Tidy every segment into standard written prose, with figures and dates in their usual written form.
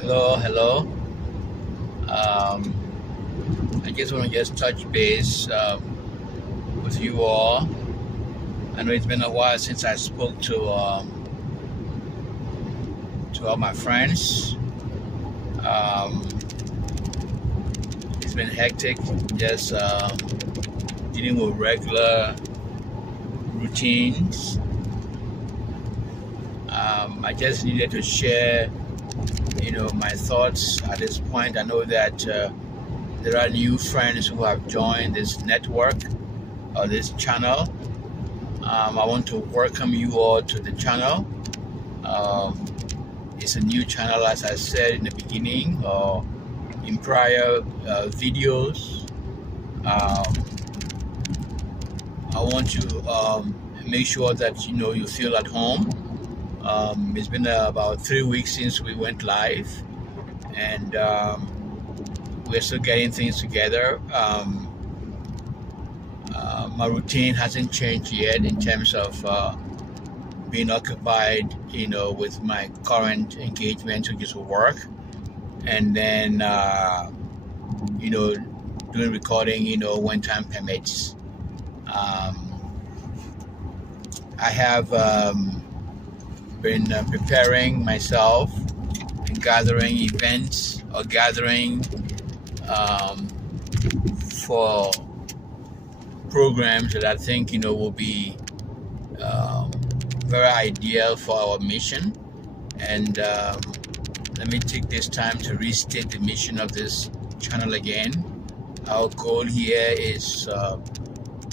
Hello. I just want to touch base with you all. I know it's been a while since I spoke to all my friends. Um, it's been hectic, just dealing with regular routines. I just needed to share, my thoughts at this point. I know that there are new friends who have joined this network or this channel. I want to welcome you all to the channel. Um, it's a new channel, as I said in the beginning or in prior videos. Um, I want to make sure that you feel at home. It's been about 3 weeks since we went live, and we're still getting things together. My routine hasn't changed yet in terms of being occupied, with my current engagement, which is work, and then, doing recording, when time permits. I have been preparing myself and gathering events or gathering for programs that I think will be very ideal for our mission. And let me take this time to restate the mission of this channel again. Our goal here is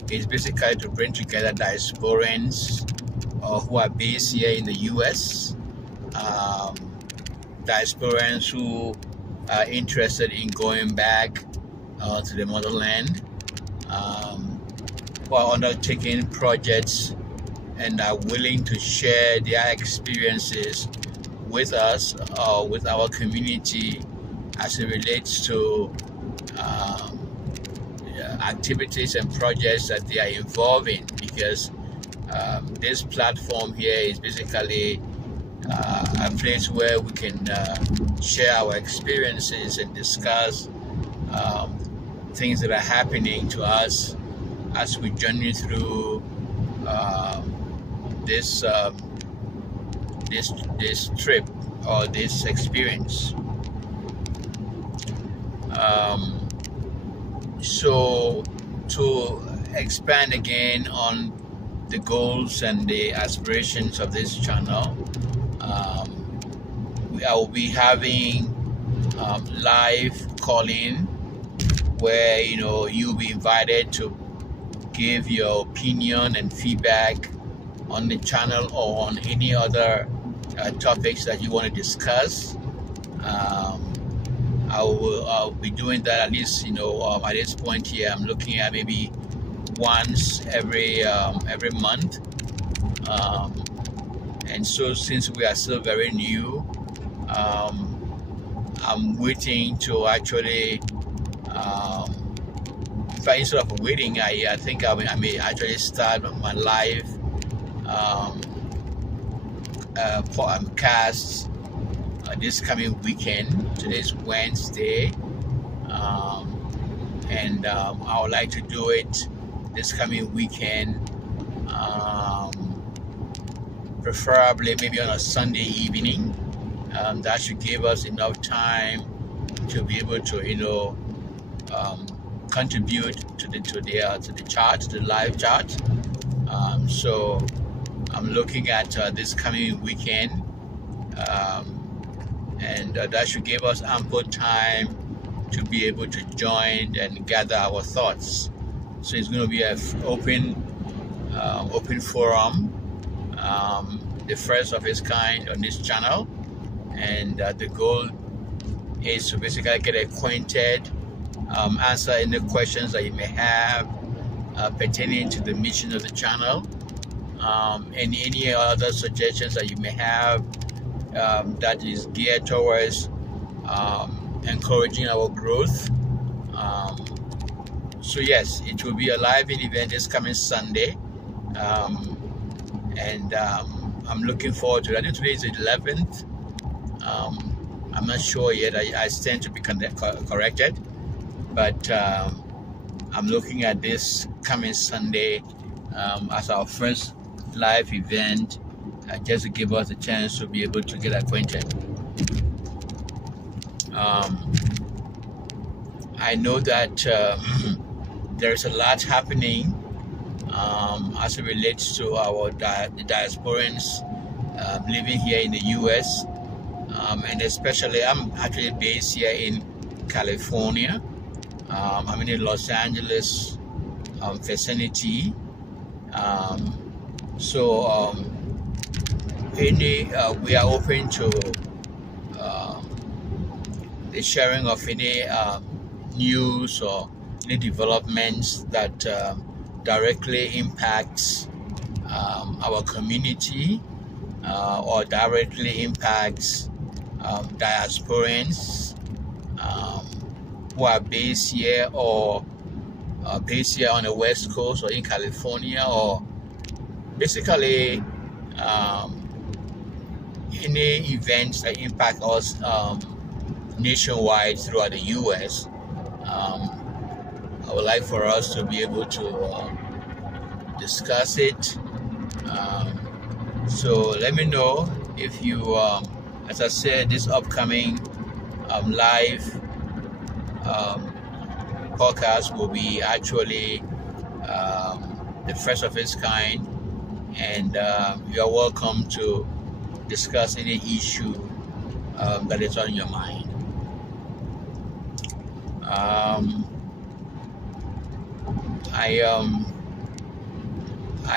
basically to bring together diasporans who are based here in the U.S. Diasporans who are interested in going back to the motherland, who are undertaking projects and are willing to share their experiences with us or with our community as it relates to activities and projects that they are involved in, because this platform here is basically a place where we can share our experiences and discuss things that are happening to us as we journey through this trip or this experience. So to expand again on the goals and the aspirations of this channel, I will be having live call-in where you'll be invited to give your opinion and feedback on the channel or on any other topics that you want to discuss. I'll be doing that at least at this point here. I'm looking at maybe once every month, and so since we are still very new, I'm waiting to actually instead of waiting, I think I may actually start my live podcasts this coming weekend. Today's Wednesday, and I would like to do it this coming weekend, preferably maybe on a Sunday evening. That should give us enough time to be able to contribute to the chart, to the live chart. So I'm looking at this coming weekend, and that should give us ample time to be able to join and gather our thoughts. So it's going to be an open forum, the first of its kind on this channel, and the goal is to basically get acquainted, answer any questions that you may have pertaining to the mission of the channel, and any other suggestions that you may have that is geared towards encouraging our growth. So yes, it will be a live event this coming Sunday, and I'm looking forward to it. I think today is the 11th. I'm not sure yet. I stand to be corrected, but I'm looking at this coming Sunday as our first live event, just to give us a chance to be able to get acquainted. I know that there's a lot happening as it relates to our diasporans living here in the U.S. And especially, I'm actually based here in California. I'm in the Los Angeles vicinity. We are open to the sharing of any news or any developments that directly impacts our community or directly impacts diasporans who are based here or based here on the West Coast or in California, or basically any events that impact us nationwide throughout the U.S. I would like for us to be able to discuss it. So let me know if you, as I said, this upcoming live podcast will be actually the first of its kind, and you are welcome to discuss any issue that is on your mind.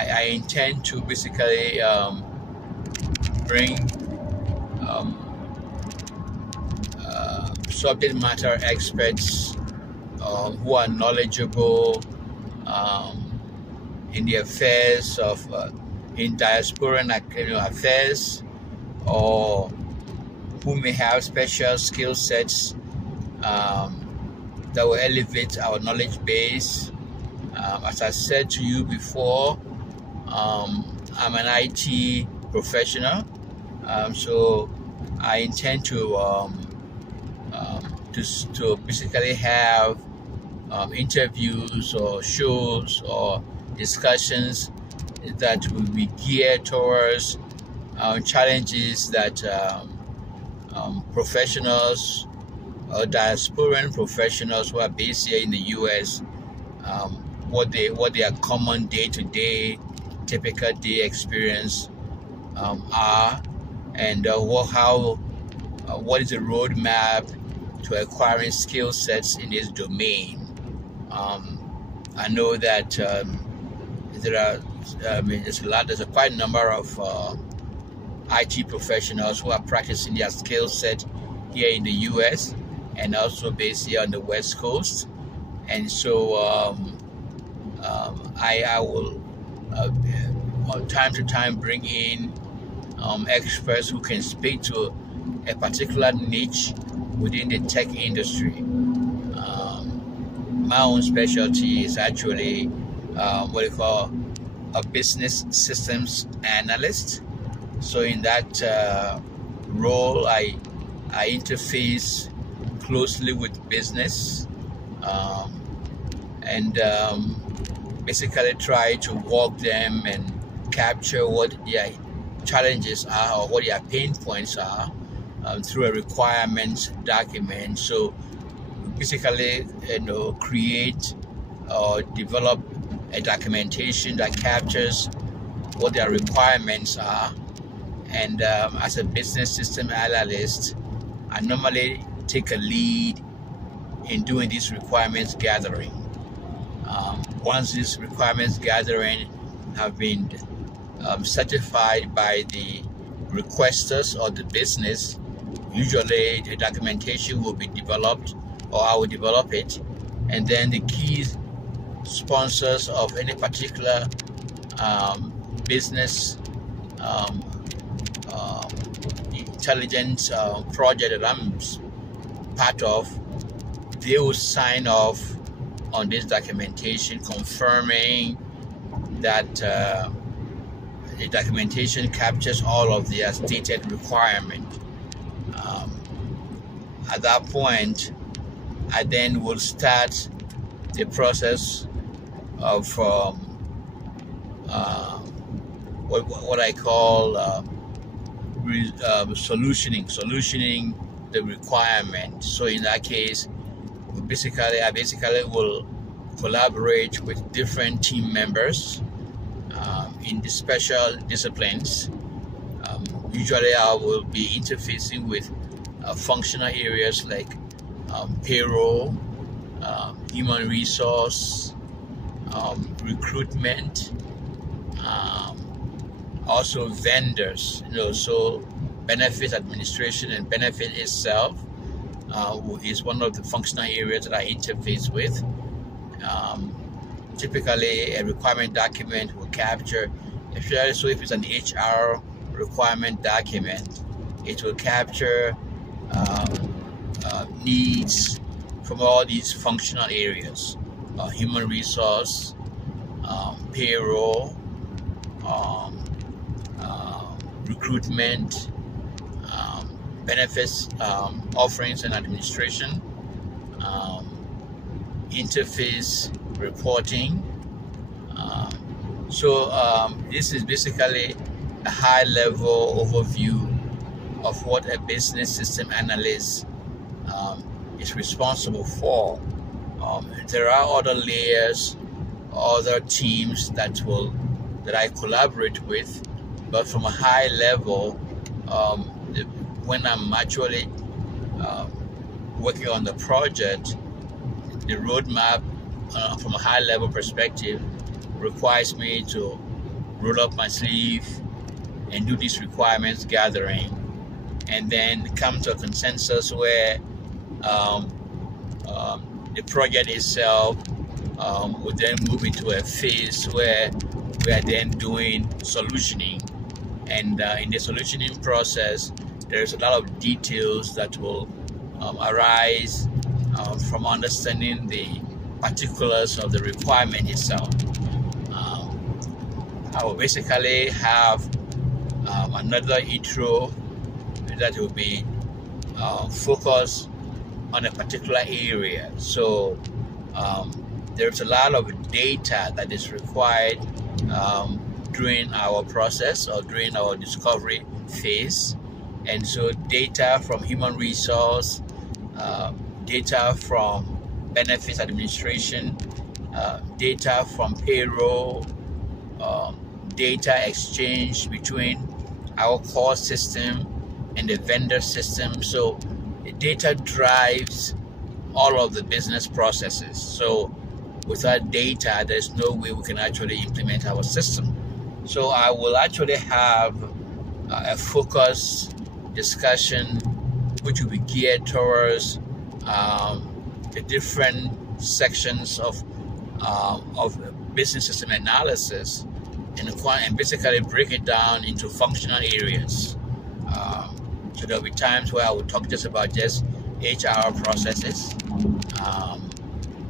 I intend to basically bring subject matter experts who are knowledgeable in the affairs of in diasporan affairs, or who may have special skill sets that will elevate our knowledge base. As I said to you before, I'm an IT professional, so I intend to basically have interviews or shows or discussions that will be geared towards challenges that professionals or diasporan professionals who are based here in the U.S. What their common day-to-day, typical day experience are, and what is the roadmap to acquiring skill sets in this domain. I know that there's quite a number of IT professionals who are practicing their skill set here in the U.S. and also based here on the West Coast, and so I will from time to time bring in experts who can speak to a particular niche within the tech industry. My own specialty is actually what we call a business systems analyst. So in that role, I interface closely with business and basically try to walk them and capture what their challenges are or what their pain points are through a requirements document. So basically, create or develop a documentation that captures what their requirements are. And as a business system analyst, I normally take a lead in doing this requirements gathering. Once this requirements gathering have been certified by the requesters or the business, usually the documentation will be developed, or I will develop it, and then the key sponsors of any particular business intelligence project that I'm part of, they will sign off on this documentation, confirming that the documentation captures all of their stated requirement. At that point, I then will start the process of what I call solutioning the requirement. So in that case, I basically will collaborate with different team members in the special disciplines. Usually I will be interfacing with functional areas like payroll, human resource, recruitment, also vendors, so benefits administration and benefit itself is one of the functional areas that I interface with. Typically, a requirement document will capture, especially so if it's an HR requirement document, it will capture needs from all these functional areas: human resource, payroll, recruitment, benefits offerings and administration, interface reporting. So this is basically a high-level overview of what a business system analyst is responsible for. There are other layers, other teams that I collaborate with, but from a high level, when I'm actually working on the project, the roadmap from a high level perspective requires me to roll up my sleeve and do this requirements gathering, and then come to a consensus where the project itself will then move into a phase where we are then doing solutioning. And in the solutioning process, there's a lot of details that will arise from understanding the particulars of the requirement itself. I will basically have another intro that will be focused on a particular area. So there's a lot of data that is required during our process or during our discovery phase. And so data from human resource, data from benefits administration, data from payroll, data exchange between our core system and the vendor system. So the data drives all of the business processes. So without data, there's no way we can actually implement our system. So I will actually have a focus discussion which will be geared towards the different sections of business system analysis, and basically break it down into functional areas. So there'll be times where I will talk just about HR processes,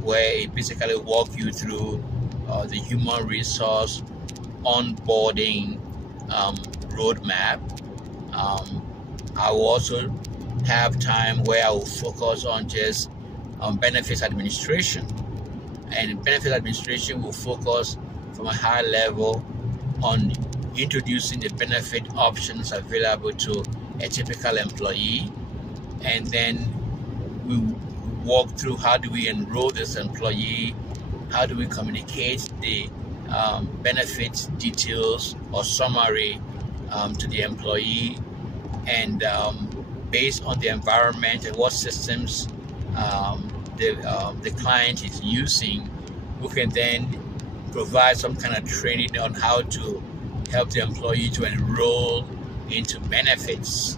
where it basically walk you through the human resource onboarding roadmap. I will also have time where I will focus on benefits administration, and benefits administration will focus from a high level on introducing the benefit options available to a typical employee, and then we walk through how do we enroll this employee, how do we communicate the benefit details or summary to the employee, and based on the environment and what systems the client is using, we can then provide some kind of training on how to help the employee to enroll into benefits.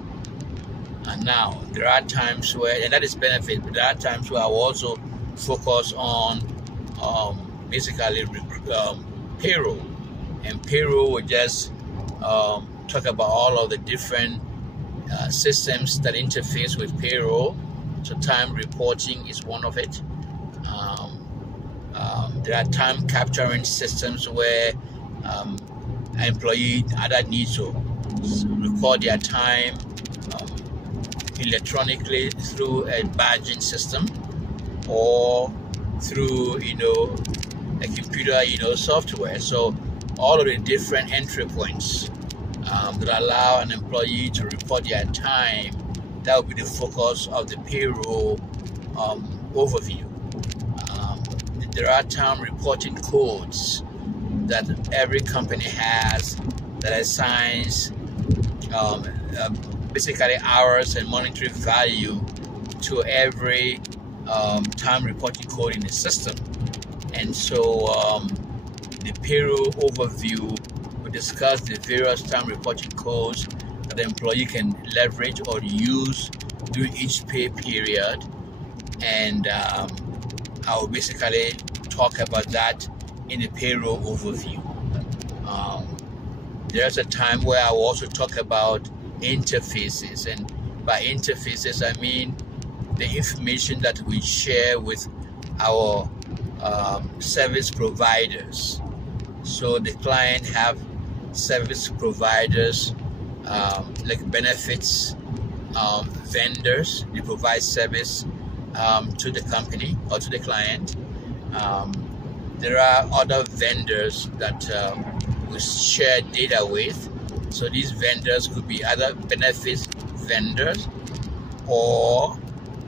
And now there are times where, and that is benefit, but there are times where I will also focus on basically payroll, and payroll will just talk about all of the different systems that interface with payroll. So time reporting is one of it. There are time capturing systems where an employee either needs to record their time, electronically through a badging system or through a computer software. So all of the different entry points that allow an employee to report their time, that will be the focus of the payroll overview. There are time reporting codes that every company has that assigns basically hours and monetary value to every time reporting code in the system. And so the payroll overview will discuss the various time reporting codes that the employee can leverage or use during each pay period. And I will basically talk about that in the payroll overview. There's a time where I will also talk about interfaces, and by interfaces I mean the information that we share with our service providers. So the client have service providers like benefits vendors. They provide service to the company or to the client. There are other vendors that we share data with. So these vendors could be other benefits vendors, or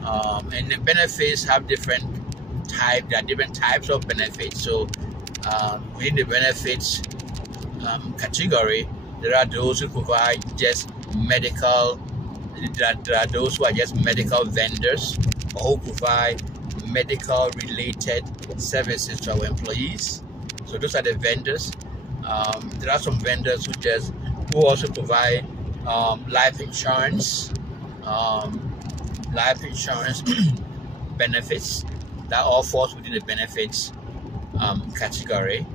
and the benefits have different types. There are different types of benefits. So within the benefits category, there are those who provide just medical. There are those who are just medical vendors, or who provide medical related services to our employees. So those are the vendors. There are some vendors who also provide life insurance benefits. That all falls within the benefits category.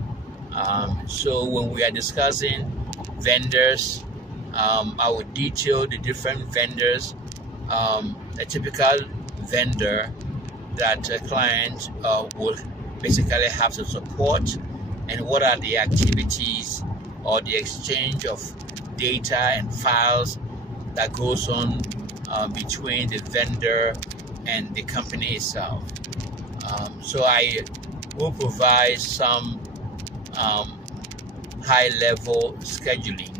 So when we are discussing vendors, I will detail the different vendors, a typical vendor that a client will basically have to support, and what are the activities or the exchange of data and files that goes on between the vendor and the company itself. So I will provide some high-level scheduling,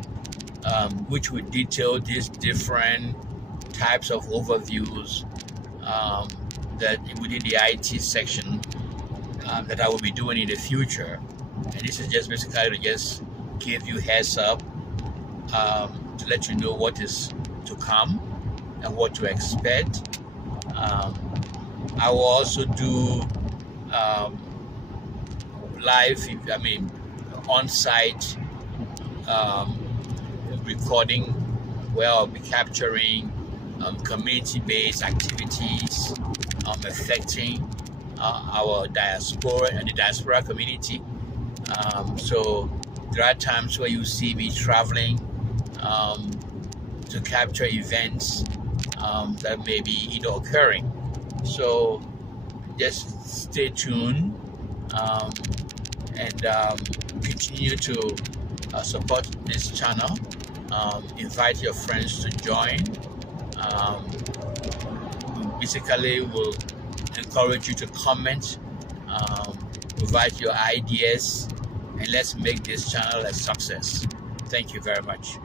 which will detail these different types of overviews that within the IT section that I will be doing in the future. And this is just basically to just give you heads up to let you know what is to come and what to expect. I will also do on-site recording where I'll be capturing community-based activities affecting our diaspora and the diaspora community. So there are times where you see me traveling to capture events that may be occurring. So just stay tuned and continue to support this channel. Invite your friends to join. Basically, we'll encourage you to comment, provide your ideas, and let's make this channel a success. Thank you very much.